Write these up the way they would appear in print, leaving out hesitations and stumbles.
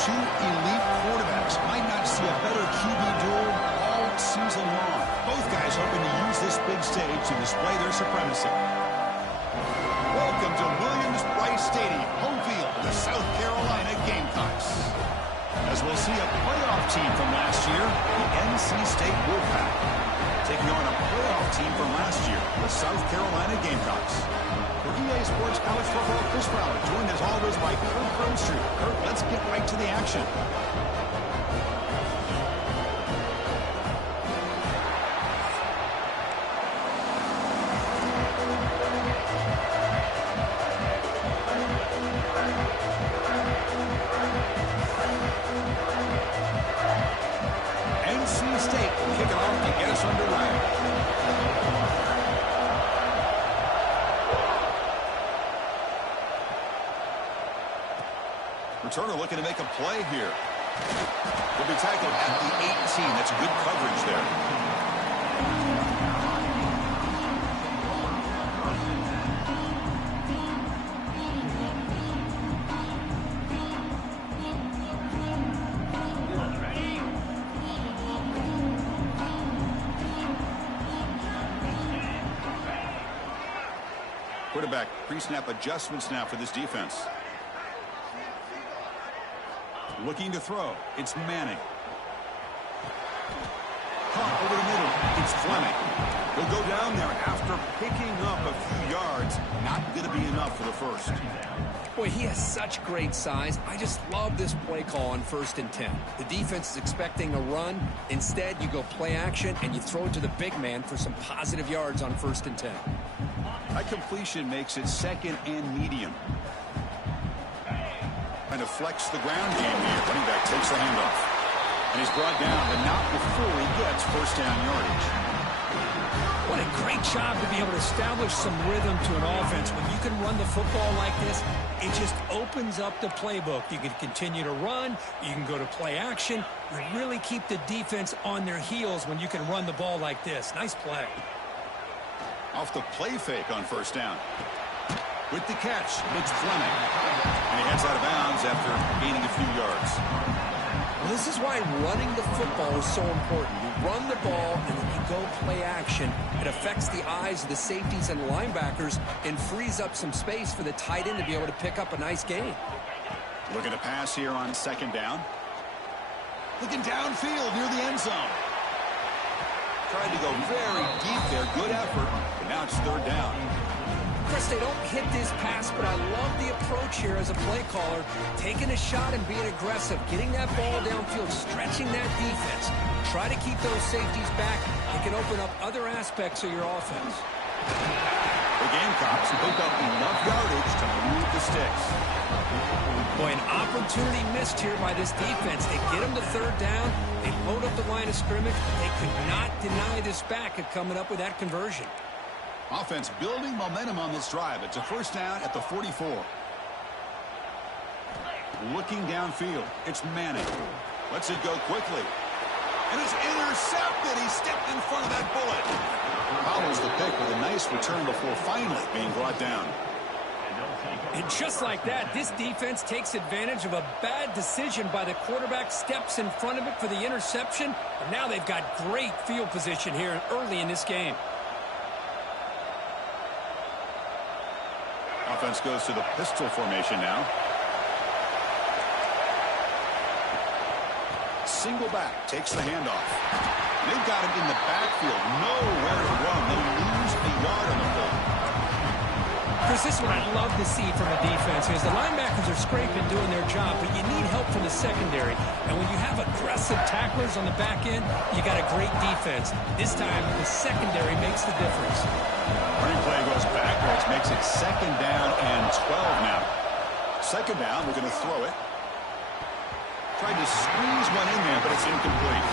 two elite quarterbacks. Might not see a better QB duel all season long. Both guys hoping to use this big stage to display their supremacy. Welcome to Williams-Brice Stadium, home field of the South Carolina Gamecocks. As we'll see a playoff team from last year, the NC State Wolfpack, taking on a playoff team from last year, the South Carolina Gamecocks. For EA Sports College Football, Chris Fowler, joined as always by Kurt Crumstreet. Kurt, let's get right to the action. NC State will kick it off to get us underway. Returner looking to make a play here. Will be tackled at the 18. That's good coverage there. Quarterback pre-snap adjustments now for this defense. Looking to throw. It's Manning. Caught over the middle. It's Fleming. He'll go down there after picking up a few yards. Not going to be enough for the first. Boy, he has such great size. I just love this play call on 1st and 10. The defense is expecting a run. Instead, you go play action, and you throw it to the big man for some positive yards on 1st and 10. That completion makes it 2nd and medium. Trying to flex the ground game here. Running back takes the handoff. And he's brought down, but not before he gets first down yardage. What a great job to be able to establish some rhythm to an offense. When you can run the football like this, it just opens up the playbook. You can continue to run. You can go to play action. You really keep the defense on their heels when you can run the ball like this. Nice play. Off the play fake on first down. With the catch, it's Fleming. And he heads out of bounds after gaining a few yards. Well, this is why running the football is so important. You run the ball, and then you go play action. It affects the eyes of the safeties and linebackers and frees up some space for the tight end to be able to pick up a nice gain. Looking to pass here on 2nd down. Looking downfield near the end zone. Tried to go very deep there. Good effort. But now it's 3rd down. Chris, they don't hit this pass, but I love the approach here as a play caller. Taking a shot and being aggressive, getting that ball downfield, stretching that defense. Try to keep those safeties back. It can open up other aspects of your offense. The Gamecocks pick up enough yardage to move the sticks. Boy, an opportunity missed here by this defense. They get them to 3rd down. They load up the line of scrimmage. They could not deny this back at coming up with that conversion. Offense building momentum on this drive. It's a first down at the 44. Looking downfield. It's Manning. Lets it go quickly. And it's intercepted. He stepped in front of that bullet. Follows the pick with a nice return before finally being brought down. And just like that, this defense takes advantage of a bad decision by the quarterback, steps in front of it for the interception, and now they've got great field position here early in this game. Offense goes to the pistol formation now. Single back, takes the handoff. They've got him in the backfield, nowhere to run. They lose a yard on the play. Chris, this is what I love to see from a defense is the linebackers are scraping, doing their job, but you need help from the secondary. And when you have aggressive tacklers on the back end, you got a great defense. This time, the secondary makes the difference. Running play goes backwards, makes it 2nd down and 12 now. 2nd down, we're going to throw it. Tried to squeeze one in there, but it's incomplete.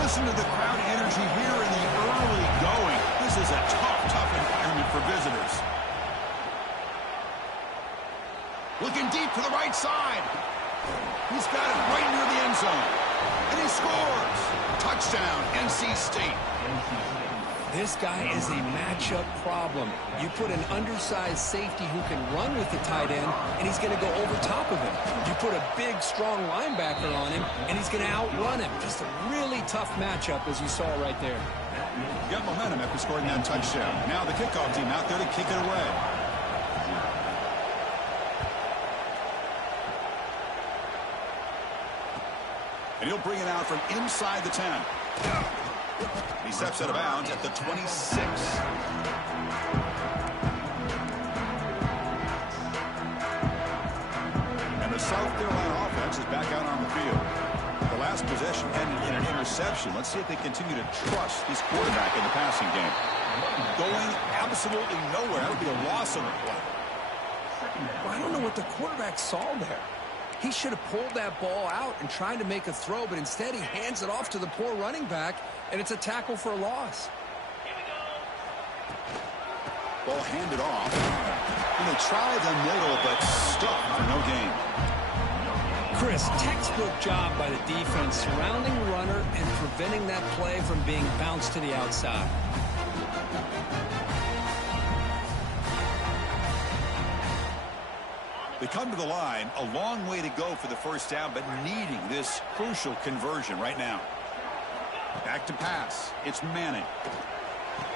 Listen to the crowd energy here in the early going. This is a tough environment for visitors. Looking deep to the right side. He's got it right near the end zone. And he scores! Touchdown, NC State. This guy is a matchup problem. You put an undersized safety who can run with the tight end, and he's going to go over top of him. You put a big, strong linebacker on him, and he's going to outrun him. Just a really tough matchup, as you saw right there. Got momentum after scoring that touchdown. Now the kickoff team out there to kick it away. And he'll bring it out from inside the 10. He steps out of bounds at the 26. And the South Carolina offense is back out on the field. The last possession ended in an interception. Let's see if they continue to trust this quarterback in the passing game. Going absolutely nowhere. That would be a loss on the play. Well, I don't know what the quarterback saw there. He should have pulled that ball out and tried to make a throw, but instead he hands it off to the poor running back, and it's a tackle for a loss. Ball handed off. And they try the middle, but stuck for no gain. Chris, textbook job by the defense surrounding the runner and preventing that play from being bounced to the outside. They come to the line, a long way to go for the first down, but needing this crucial conversion right now. Back to pass. It's Manning.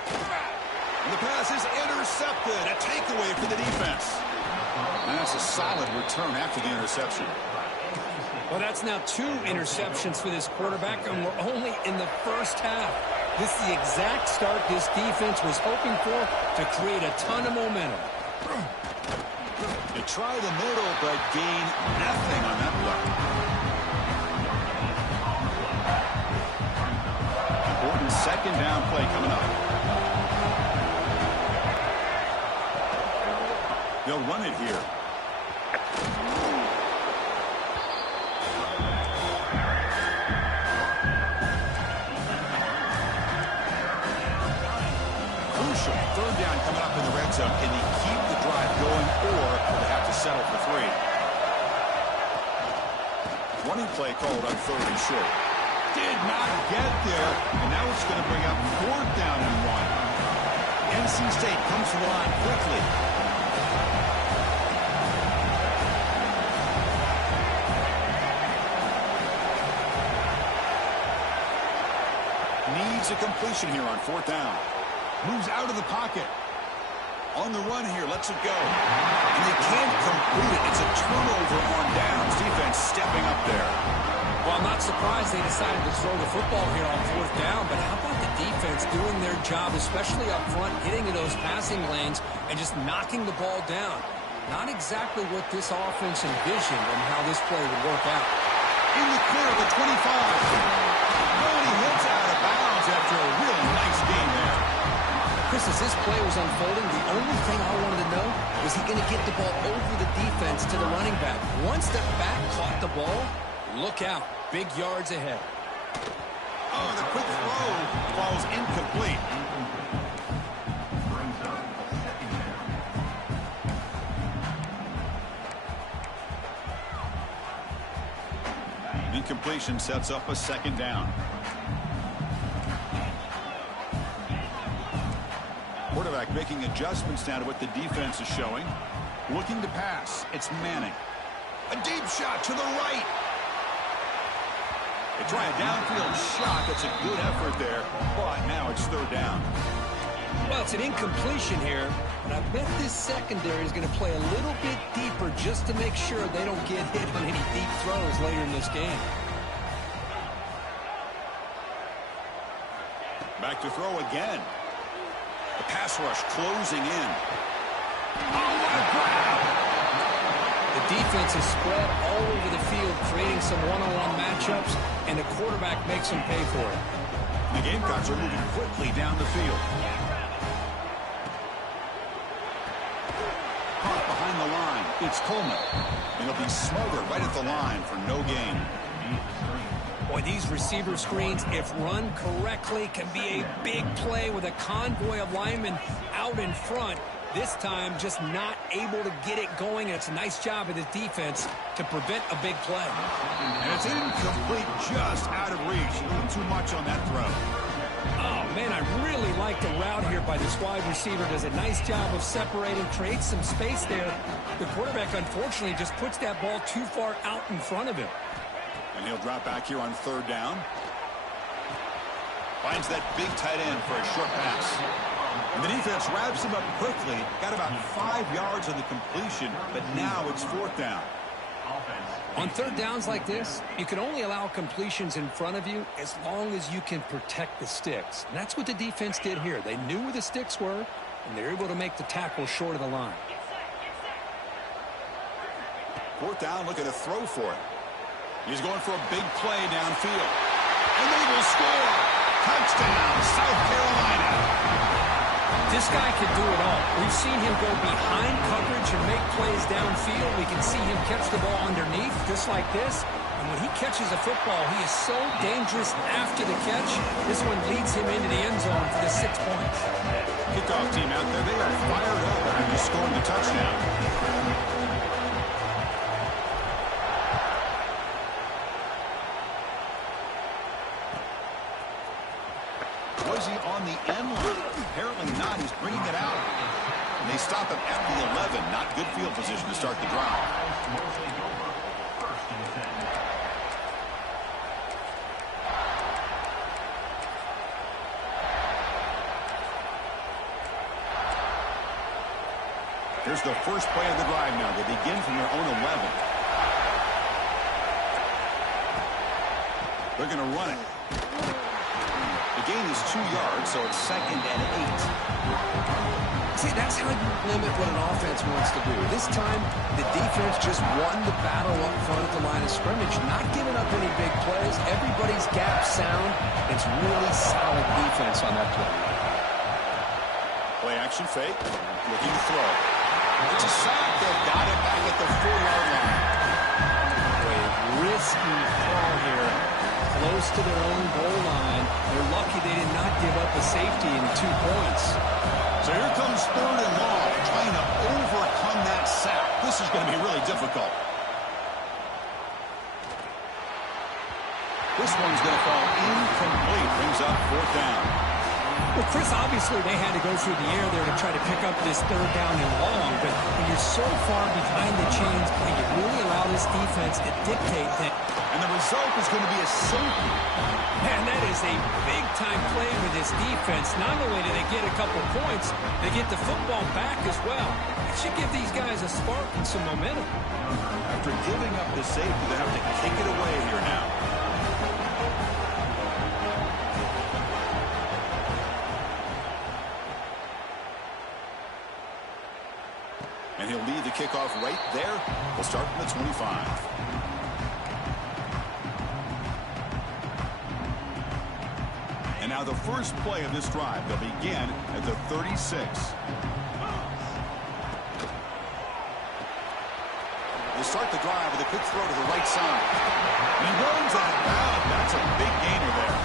And the pass is intercepted. A takeaway for the defense. And that's a solid return after the interception. Well, that's now 2 interceptions for this quarterback, and we're only in the first half. This is the exact start this defense was hoping for to create a ton of momentum. They try the middle, but gain nothing on that play. Important second down play coming up. They'll run it here. Crucial third down coming up in the red zone. Can they keep the drive going, or will they have to settle for 3? Running play called on 3rd and short. Did not get there, and now it's going to bring up 4th down and 1. NC State comes to the line quickly. Needs a completion here on 4th down. Moves out of the pocket. On the run here, lets it go. And they can't complete it. It's a turnover on downs. Defense stepping up there. Well, I'm not surprised they decided to throw the football here on 4th down, but how about the defense doing their job, especially up front, hitting in those passing lanes and just knocking the ball down? Not exactly what this offense envisioned and how this play would work out. In the clear at the 25. And he hits out of bounds after a really nice game there. Chris, as this play was unfolding, the only thing I wanted to know was he going to get the ball over the defense to the running back. Once the back caught the ball, look out. Big yards ahead. Oh, the quick throw falls incomplete. Incompletion sets up a 2nd down. Quarterback making adjustments now to what the defense is showing. Looking to pass. It's Manning. A deep shot to the right. They try a downfield shot. That's a good effort there, but now it's 3rd down. Well, it's an incompletion here, but I bet this secondary is going to play a little bit deeper just to make sure they don't get hit on any deep throws later in this game. Back to throw again. The pass rush closing in. Oh, what a grab! The defense is spread all over the field, creating some one-on-one matchups, and the quarterback makes them pay for it. The Gamecocks are moving quickly down the field. Caught behind the line. It's Coleman. And he'll be smothered right at the line for no gain. Boy, these receiver screens, if run correctly, can be a big play with a convoy of linemen out in front. This time, just not able to get it going. And it's a nice job of the defense to prevent a big play. And It's incomplete, just out of reach. A little too much on that throw. Oh, man, I really like the route here by this wide receiver. Does a nice job of separating, creates some space there. The quarterback, unfortunately, just puts that ball too far out in front of him. And he'll drop back here on 3rd down. Finds that big tight end for a short pass. And the defense wraps him up quickly. Got about 5 yards on the completion, but now it's 4th down. On 3rd downs like this, you can only allow completions in front of you as long as you can protect the sticks. And that's what the defense did here. They knew where the sticks were, and they're able to make the tackle short of the line. 4th down, looking to throw for it. He's going for a big play downfield. And they will score. Touchdown, South Carolina. This guy can do it all. We've seen him go behind coverage and make plays downfield. We can see him catch the ball underneath, just like this. And when he catches a football, he is so dangerous after the catch. This one leads him into the end zone for the 6 points. Kickoff team out there, they are fired up after scoring the touchdown. Was he on the end line? Apparently not. He's bringing it out. And they stop him at the 11. Not good field position to start the drive. Here's the first play of the drive now. They begin from their own 11. They're going to run it. The gain is 2 yards, so it's 2nd and 8. See, that's how you limit what an offense wants to do. This time, the defense just won the battle up front at the line of scrimmage, not giving up any big plays. Everybody's gap sound. It's really solid defense on that play. Play action fake. Looking to throw. It's a sack. They've got it back at the 4-yard line. A risky call here. Close to their own goal line. They're lucky they did not give up a safety in 2 points. So here comes 3rd and long, trying to overcome that sack. This is going to be really difficult. This one's going to fall incomplete. Brings up 4th down. Well, Chris, obviously they had to go through the air there to try to pick up this 3rd down and long, but when you're so far behind the chains, can you really allow this defense to dictate that? And the result is going to be a safety. Man, that is a big-time play for this defense. Not only do they get a couple points, they get the football back as well. It should give these guys a spark and some momentum. After giving up the safety, they have to kick it away here now. And he'll lead the kickoff right there. We'll start from the 25. And now the first play of this drive. They'll begin at the 36. They start the drive with a quick throw to the right side. He runs that out. That's a big gainer there.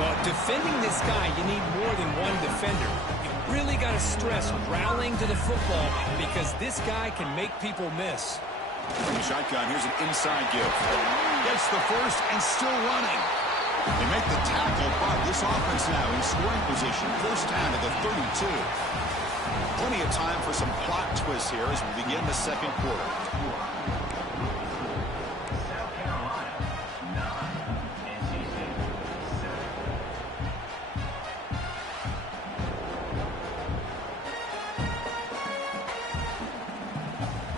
Well, defending this guy, you need more than one defender. You really got to stress rallying to the football because this guy can make people miss. From the shotgun, here's an inside give. Gets the first and still running. They make the tackle, but this offense now in scoring position. 1st down at the 32. Plenty of time for some plot twists here as we begin the 2nd quarter.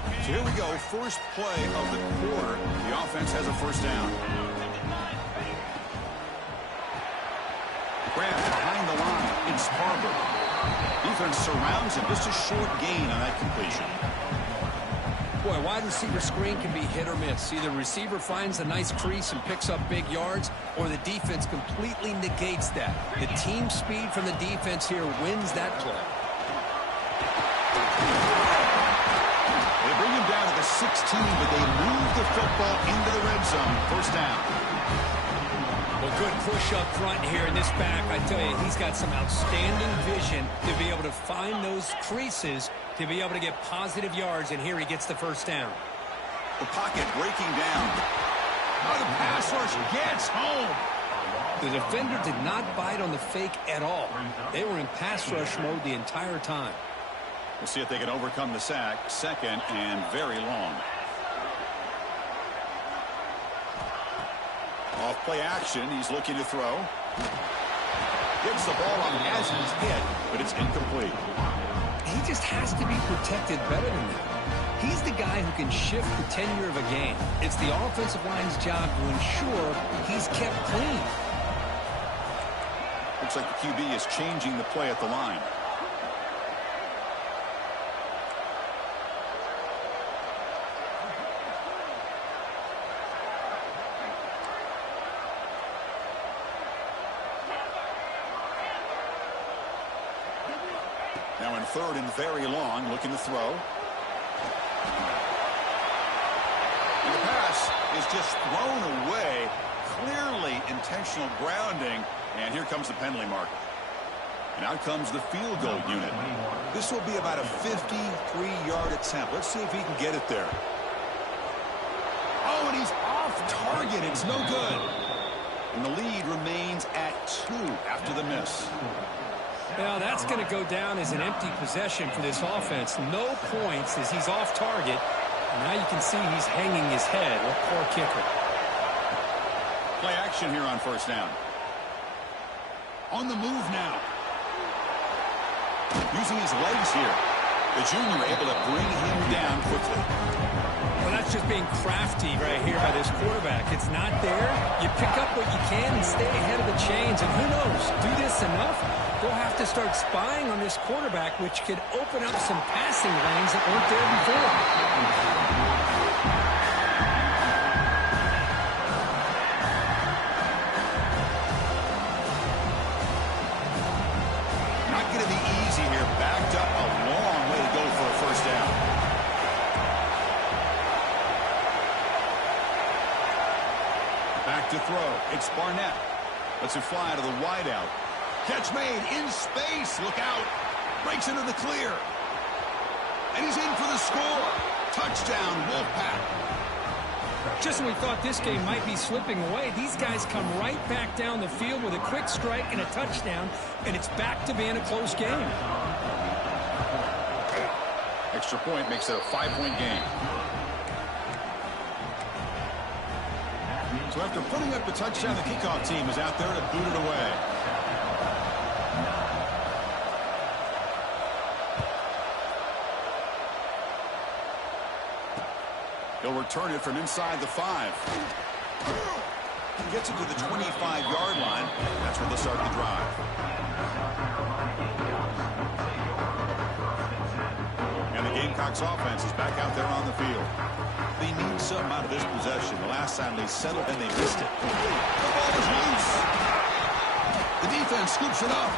So here we go. First play of the quarter. The offense has a 1st down. Grab behind the line. It's Barber. Defense surrounds him. Just a short gain on that completion. Boy, a wide receiver screen can be hit or miss. Either receiver finds a nice crease and picks up big yards, or the defense completely negates that. The team speed from the defense here wins that play. They bring him down to the 16, but they move the football into the red zone. 1st down. Well, good push up front here in this back. I tell you, he's got some outstanding vision to be able to find those creases, to be able to get positive yards, and here he gets the 1st down. The pocket breaking down. Now the pass rush gets home. The defender did not bite on the fake at all. They were in pass rush mode the entire time. We'll see if they can overcome the sack. Second and very long. Off play action. He's looking to throw. Gets the ball on as he's hit, but it's incomplete. He just has to be protected better than that. He's the guy who can shift the tenure of a game. It's the offensive line's job to ensure he's kept clean. Looks like the QB is changing the play at the line. Now in third and very long, looking to throw. And the pass is just thrown away. Clearly intentional grounding. And here comes the penalty mark. And out comes the field goal unit. This will be about a 53-yard attempt. Let's see if he can get it there. Oh, and he's off target. It's no good. And the lead remains at 2 after the miss. Well, that's going to go down as an empty possession for this offense. No points as he's off target. And now you can see he's hanging his head. What poor kicker. Play action here on first down. On the move now. Using his legs here. The junior able to bring him down quickly. Well, that's just being crafty right here by this quarterback. It's not there. You pick up what you can and stay ahead of the chains. And who knows, do this enough, they'll have to start spying on this quarterback, which could open up some passing lanes that weren't there before. To throw. It's Barnett. Lets it fly to the wideout. Catch made in space. Look out. Breaks into the clear. And he's in for the score. Touchdown, Wolfpack. Just when we thought this game might be slipping away, these guys come right back down the field with a quick strike and a touchdown, and it's back to being a close game. Extra point makes it a 5-point game. So after putting up the touchdown, the kickoff team is out there to boot it away. He'll return it from inside the 5. He gets it to the 25-yard line. That's where they'll start the drive. And the Gamecocks offense is back out there on the field. They need something out of this possession. The last time they settled and they missed it. The ball is loose. The defense scoops it up.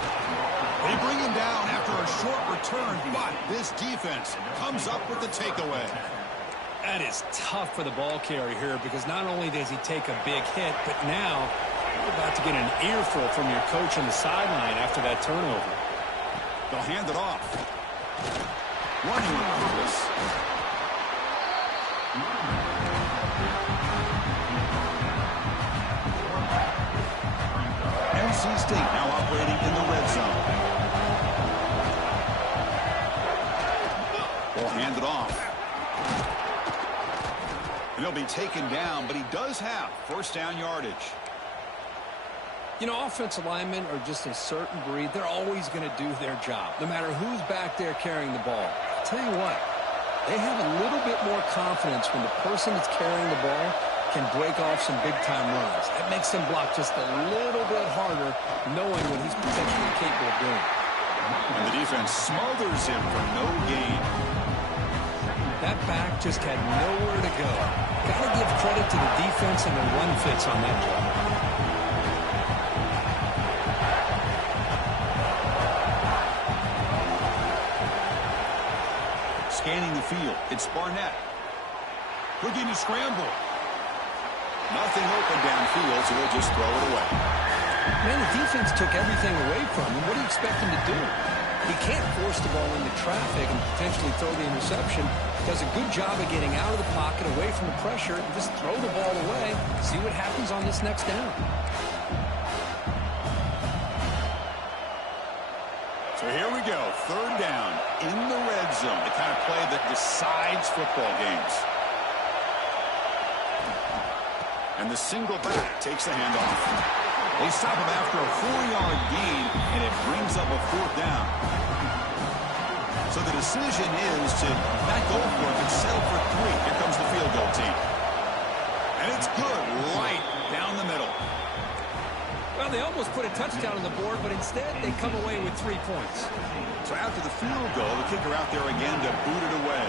They bring him down after a short return, but this defense comes up with the takeaway. That is tough for the ball carrier here because not only does he take a big hit, but now you're about to get an earful from your coach on the sideline after that turnover. They'll hand it off. Running with purpose. NC State now operating in the red zone. Will hand it off. And he'll be taken down, but he does have first down yardage. You know, offensive linemen are just a certain breed. They're always going to do their job, no matter who's back there carrying the ball. I'll tell you what, they have a little bit more confidence when the person that's carrying the ball can break off some big-time runs. That makes them block just a little bit harder, knowing what he's potentially capable of doing. And the defense smothers him for no gain. That back just had nowhere to go. Got to give credit to the defense and the run fits on that play. Scanning the field, it's Barnett. Looking to scramble. Nothing open downfield, so they'll just throw it away. Man, the defense took everything away from him. What do you expect him to do? He can't force the ball into traffic and potentially throw the interception. Does a good job of getting out of the pocket, away from the pressure, and just throw the ball away. See what happens on this next down. So here we go, third down in the red zone, the kind of play that decides football games. And the single back takes the handoff. They stop him after a 4-yard gain, and it brings up a fourth down. So the decision is to not go for it, but settle for 3. Here comes the field goal team. And it's good, right down the middle. Well, they almost put a touchdown on the board, but instead they come away with 3 points. So after the field goal, the kicker out there again to boot it away.